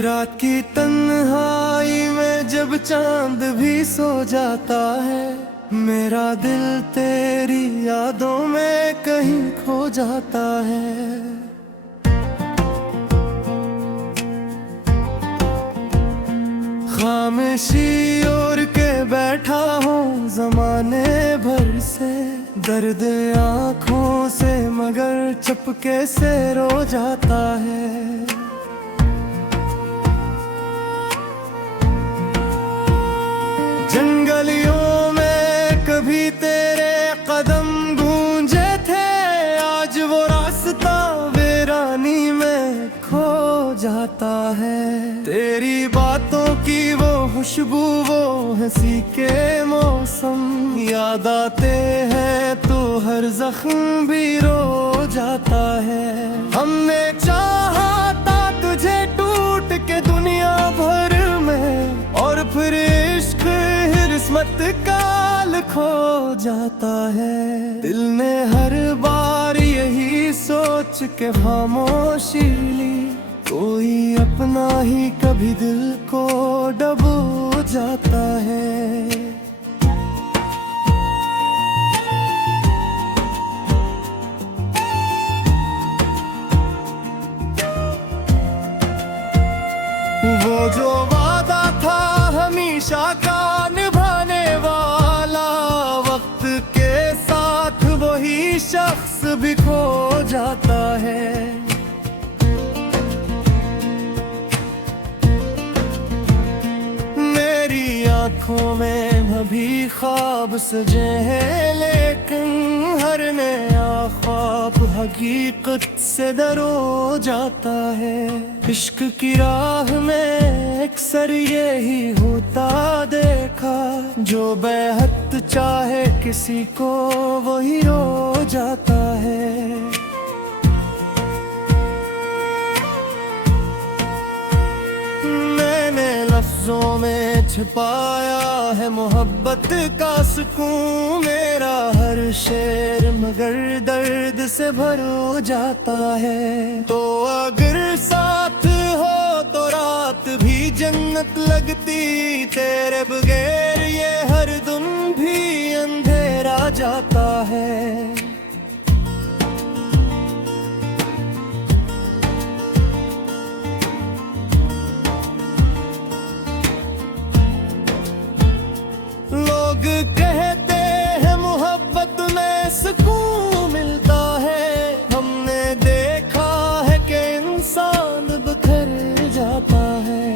रात की तन्हाई में जब चांद भी सो जाता है, मेरा दिल तेरी यादों में कहीं खो जाता है। खामोशी ओढ़ के बैठा हूँ जमाने भर से, दर्द आँखों से मगर चुपके से रो जाता है। जंगलियों में कभी तेरे कदम गूंजे थे, आज वो रास्ता वीरानी में खो जाता है। तेरी बातों की वो खुशबू, वो हंसी के मौसम याद आते हैं तो हर जख्म भी रो जाता है। हमने चाहा था तुझे टूट के दुनिया भर में, और फिर इश्क किस्मत काल खो जाता है। दिल ने हर बार यही सोच के खामोशी ली, कोई अपना ही कभी दिल को डुबो जाता है। वो जो वादा था हमेशा का निभाने वाला, वक्त के साथ वही शख्स भी खो जाता है। मेरी आँखों में अभी ख्वाब सजे हैं, लेकिन हर नया ख्वाब हकीकत से डरो जाता है। इश्क की राह में अक्सर यही होता देखा, जो बेहद चाहे किसी को वही रो जाता है। लफ्जों में छिपाया है मोहब्बत का सुकून, मेरा हर शेर मगर दर्द से भर जाता है। तो अगर साथ हो तो रात भी जन्नत लगती, तेरे बगैर ये हर दिन भी अंधेरा जाता है। कहते हैं मोहब्बत में सुकून मिलता है, हमने देखा है कि इंसान बिखर जाता है।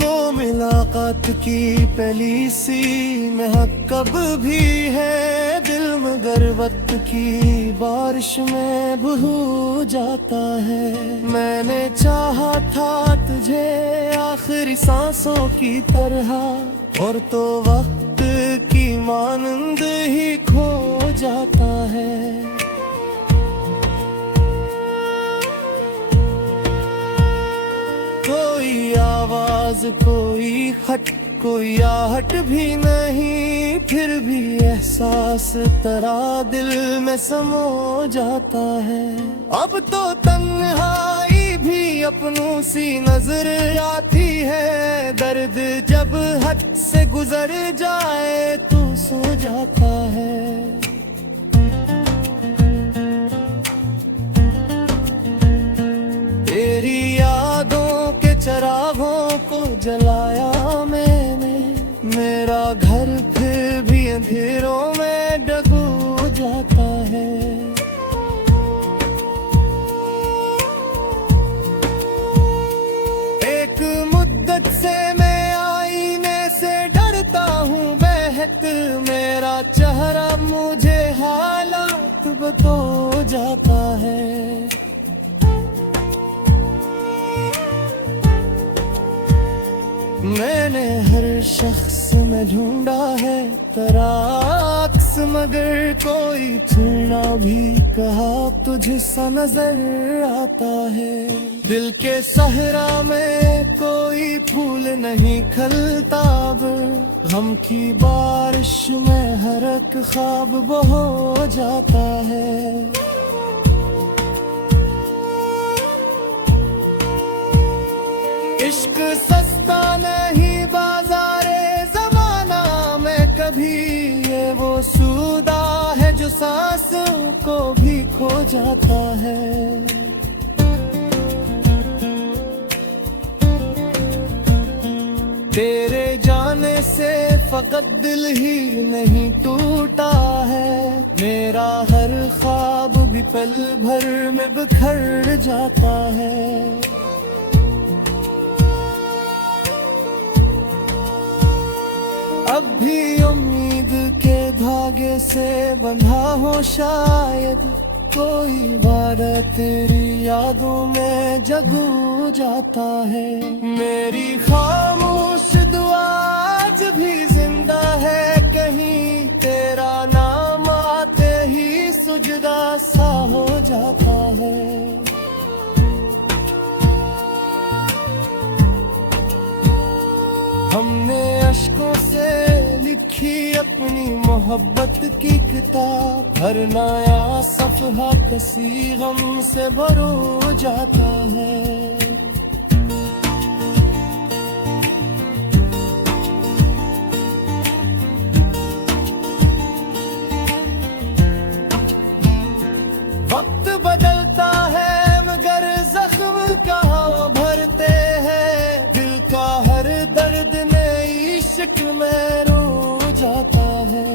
वो मुलाकात की पहली सी महक कब भी है, दिल मगर वक्त की बारिश में बह जाता है। मैंने चाहा था तुझे आखिरी सांसों की तरह, और तो वक्त की मानंद ही खो जाता है। कोई आवाज, कोई खट, कोई आहट भी नहीं, फिर भी एहसास तेरा दिल में समा जाता है। अब तो तन्हाई भी अपनों सी नजर आती है, दर्द जब हद से गुजर जाए तो सो जाता है। तेरी यादों के चिरागों को जलाया मैंने, मेरा घर फिर भी अंधेरों में डूब जाता है। एक मुद्दत से मैं आईने से डरता हूँ बहक, मेरा चेहरा मुझे हालात बता जाता है। मैंने हर शख्स में ढूंढा है तेरा अक्स, मगर कोई छूना भी कहा तुझसा नजर आता है। दिल के सहरा में कोई फूल नहीं खिलता, गम की बारिश में हर एक ख्वाब बह जाता है। इश्क सस्ता नहीं बाजारे जमाना में कभी, ये वो सूदा है जो सांसों को भी खो जाता है। तेरे जाने से फकत दिल ही नहीं टूटा है, मेरा हर ख्वाब भी पल भर में बिखर जाता है। अब भी उम्मीद के धागे से बंधा हो शायद, कोई वादा तेरी यादों में जगू जाता है। मेरी खामोश दुआ आज भी जिंदा है, कहीं तेरा नाम आते ही सुजदा सा हो जाता है। हमने अश्कों से लिखी अपनी मोहब्बत की किताब, हर नया सफ़हा किसी गम से भरो जाता है। वक्त बदलता है मगर जख्म कहाँ भरते हैं, दिल का हर दर्द नई शक्ल में रो जाता है।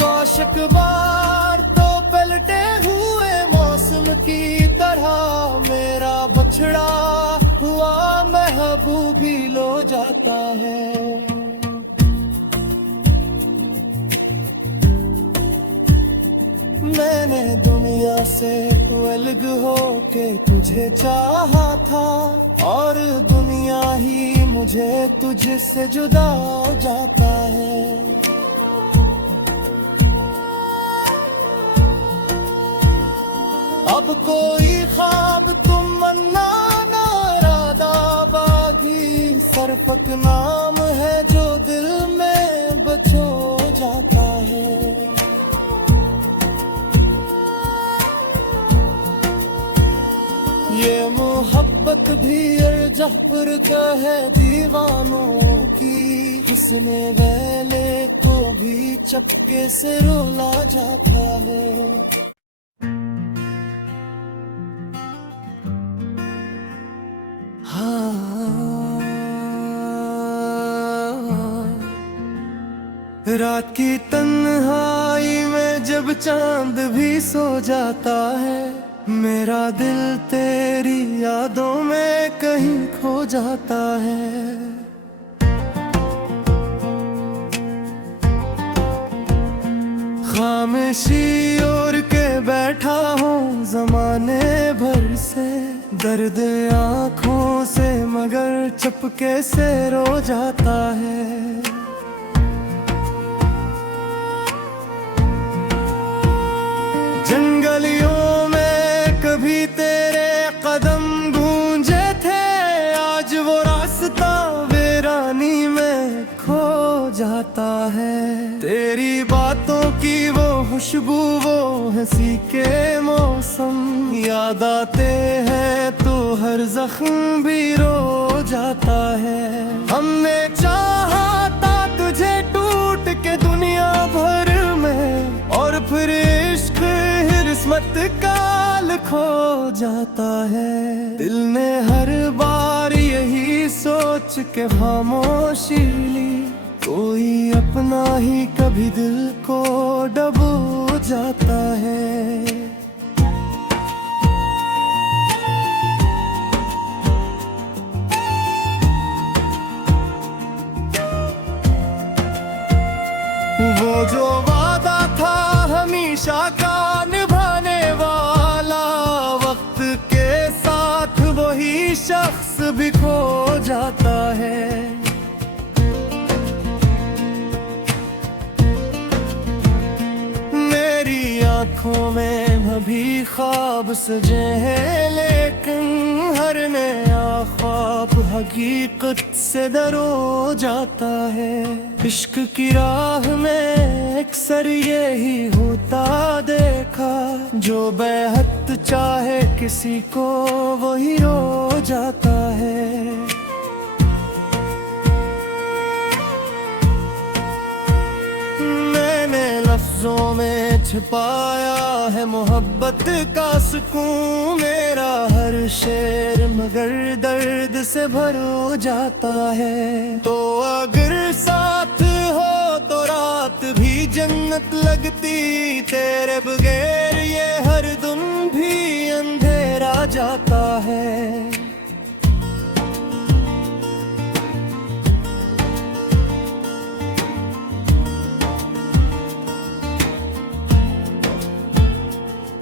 काशक बार तो पलटे हुए मौसम की तरह, मेरा बछड़ा हुआ महबूबी लो जाता है। मैंने दुनिया से अलग होके तुझे चाहा था, और दुनिया ही मुझे तुझसे जुदा हो जाता है। अब कोई ख्वाब तुम मन्ना ना इरादा बागी, सरफक नाम है जो दिल में बचो जाता है। ये मोहब्बत भी जहर का है दीवानों की, हुस्ने वेले को भी चपके से रोला जाता है। हाँ, रात की तन्हाई में जब चांद भी सो जाता है, मेरा दिल तेरी यादों में कहीं खो जाता है। खामोशी ओढ़ के बैठा हूँ जमाने भर से, दर्द आँखों से मगर चुपके से रो जाता है। जंगलियों में कभी तेरे कदम गूंजे थे, आज वो रास्ता वीरानी में खो जाता है। तेरी बातों की वो खुशबू, वो हंसी के मौसम याद आते हैं तो हर जख्म भी रो जाता है। हमने चाहा था तुझे टूट के दुनिया भर में, और फिर इश्क किस्मत काल खो जाता है। दिल ने हर बार यही सोच के खामोशी ली, कोई अपना ही कभी दिल को डबो जाता है। वो जो वादा था हमेशा का निभाने वाला, वक्त के साथ वही शख्स भी खो जाता है। मेरी आँखों में अभी ख्वाब सजे हैं, लेकिन हर नया ख्वाब हकीकत से डरो जाता है। इश्क की राह में अक्सर यही होता देखा, जो बेहद चाहे किसी को वही रो जाता है। मैंने लफ्जों में छिपाया है मोहब्बत का सुकून, मेरा हर शेर मगर दर्द से भर जाता है। तो अगर साथ हो तो रात भी जन्नत लगती, तेरे बगैर ये हर दिन भी अंधेरा जाता है।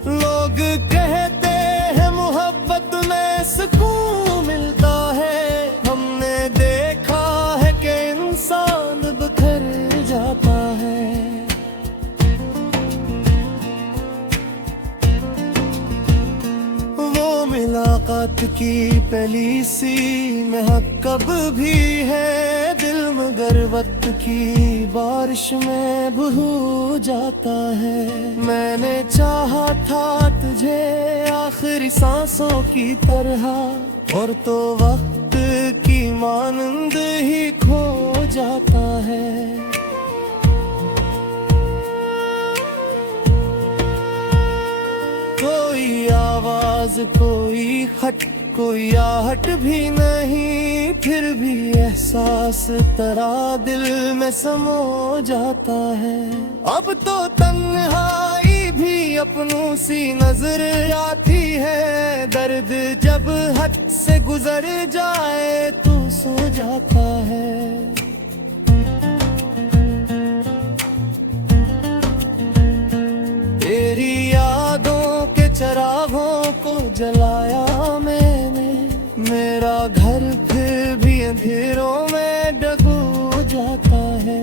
लोग कहते हैं मोहब्बत में सुकून मिलता है, हमने देखा है कि इंसान बिखर जाता है। वो मुलाकात की पहली सी महक कब भी है, दिल मगर वक्त की बारिश में बह जाता है। मैंने चाहा था तुझे आखिरी सांसों की तरह, और तो वक्त की मानंद ही खो जाता है। कोई आवाज कोई खट कोई आहट भी नहीं, फिर भी एहसास तेरा दिल में समा जाता है। अब तो तन्हाई भी अपनों सी नजर आती है, दर्द जब हद से गुजर जाए तो सो जाता है। तेरी यादों के चिरागों को जलाया मैंने, मेरा घर फिर भी अंधेरों में डूब जाता है।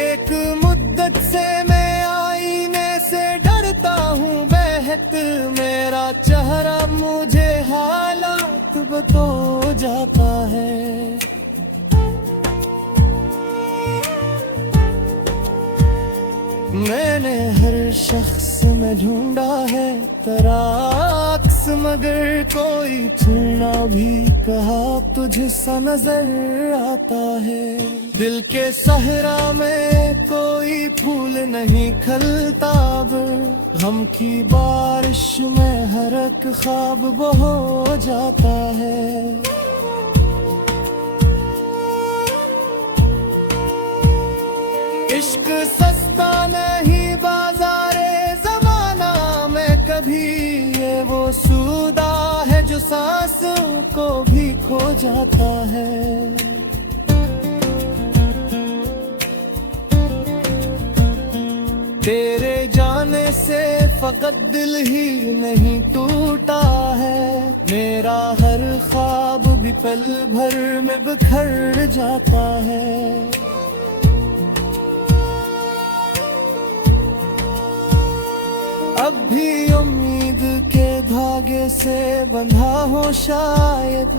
एक मुद्दत से मैं आईने से डरता हूँ बेहद, मेरा चेहरा मुझे हालात बता जाता है। मैंने हर शख्स में ढूंढा है तेरा अक्स, मगर कोई छूना भी कहा तुझसा नजर आता है। दिल के सहरा में कोई फूल नहीं खिलता, गम की बारिश में हर एक ख्वाब बह जाता है। इश्क सस्ता नहीं बाजारे जमाना में कभी, ये वो सूदा है जो सांसों को भी खो जाता है। तेरे जाने से फकत दिल ही नहीं टूटा है, मेरा हर ख्वाब भी पल भर में बिखर जाता है। अब भी उम्मीद के धागे से बंधा हो शायद,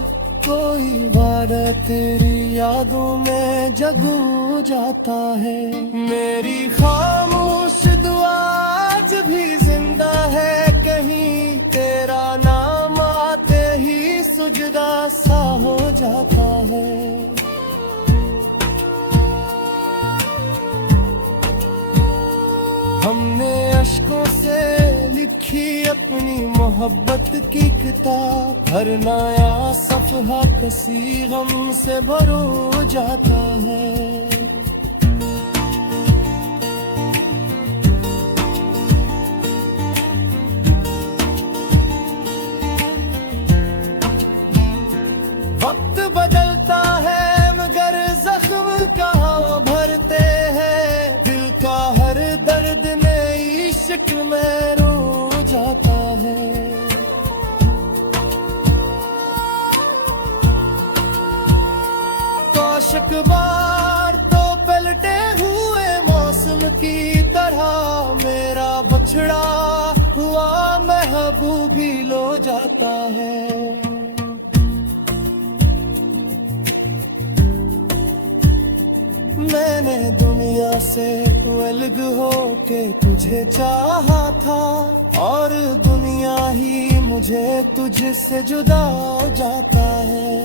कोई वादा तेरी यादों में जगू जाता है। मेरी खामोश दुआ आज भी जिंदा है, कहीं तेरा नाम आते ही सुजदा सा हो जाता है। हमने अश्कों से लिखी अपनी मोहब्बत की किताब, हर नया सफ़हा कसी गम से भरो जाता है। वक्त बदलता है मगर जख्म कहाँ भरते हैं, दिल का हर दर्द नई शक्ल में रो जाता है। काशक बार तो पलटे हुए मौसम की तरह, मेरा बछड़ा हुआ महबूबी लो जाता है। मैंने दुनिया से अलग होके तुझे चाहा था, और दुनिया ही मुझे तुझसे जुदा जाता है।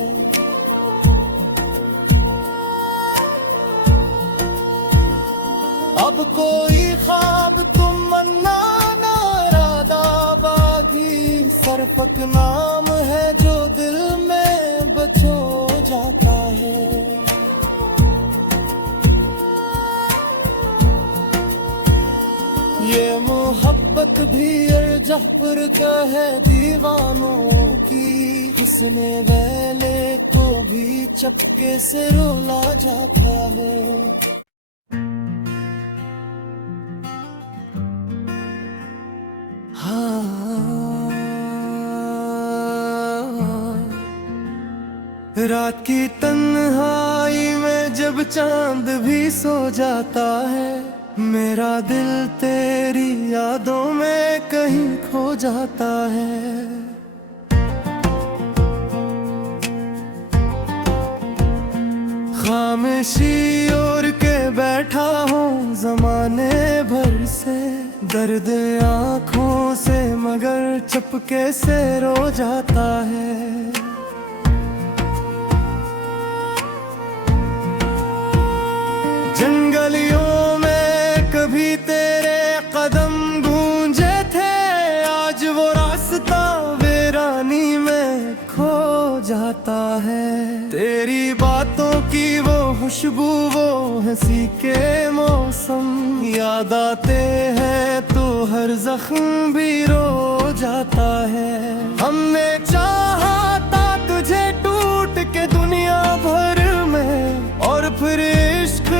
अब कोई ख्वाब तमन्ना ना इरादा बागी, सरफक नाम है जो दिल में बचो जाता है। ये मोहब्बत भी जफर का है दीवानों की, हुस्ने वेले को भी चपके से रोला जाता है। रात की तन्हाई में जब चांद भी सो जाता है, मेरा दिल तेरी यादों में कहीं खो जाता है। खामोशी ओढ़ के बैठा हूँ जमाने भर से, दर्द आँखों से मगर चपके से रो जाता है। जंगलियों में कभी तेरे कदम गूंजे थे, आज वो रास्ता वीरानी में खो जाता है। तेरी बातों की वो खुशबू, वो हंसी के मौसम याद आते हैं तो हर जख्म भी रो जाता है। हमने चाहा था तुझे टूट के दुनिया भर में, और फिर इश्क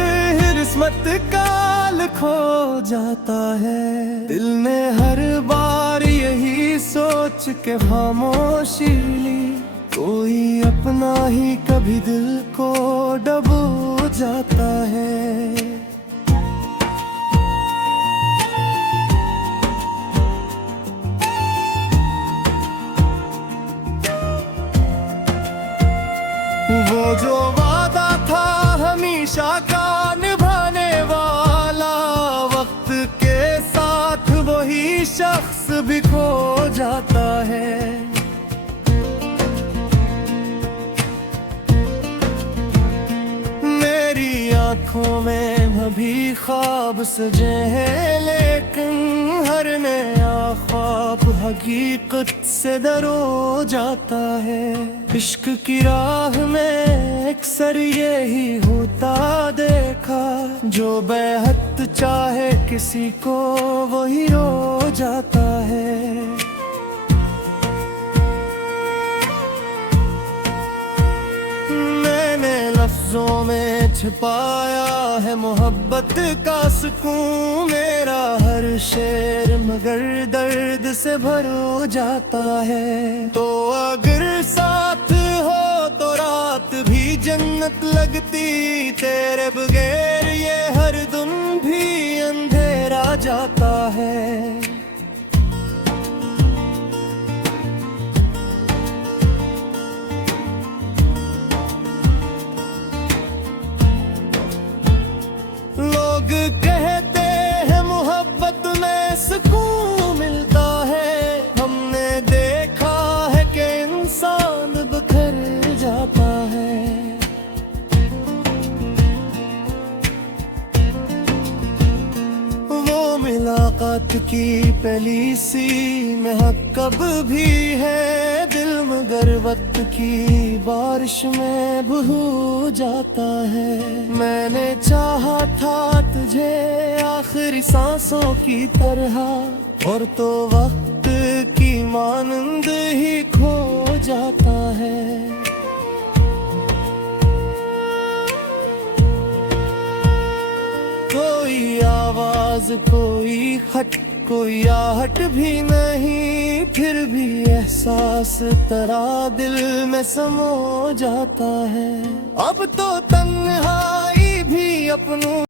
किस्मत काल खो जाता है। दिल ने हर बार यही सोच के खामोशी ली, कोई अपना ही कभी दिल को डुबो जाता है। वो जो वादा था हमेशा का निभाने वाला, वक्त के साथ वही शख्स भी खो जाता है। मेरी आंखों में अभी ख्वाब सजे हैं, लेकिन हर नया ख्वाब हकीकत से डरो जाता है। इश्क की राह में अक्सर यही होता देखा, जो बेहद चाहे किसी को वही रो जाता है। लफ्जों में छिपाया है मोहब्बत का सुकून, मेरा हर शेर मगर दर्द से भर जाता है। तो अगर साथ हो तो रात भी जन्नत लगती, तेरे बगैर ये हर दिन भी अंधेरा जाता है। लोग कहते हैं मोहब्बत में सुकून मिलता है, हमने देखा है कि इंसान बिखर जाता है। वो मुलाकात की पहली सी महक कब भी है, दिल मगर वक्त की बारिश में बह जाता है। मैंने चाहा था तुझे आखिरी सांसों की तरह, और तो वक्त की मानंद ही खो जाता है। कोई आवाज, कोई खट, कोई आहट भी नहीं, फिर भी एहसास तेरा दिल में समा जाता है। अब तो तन्हाई भी अपनों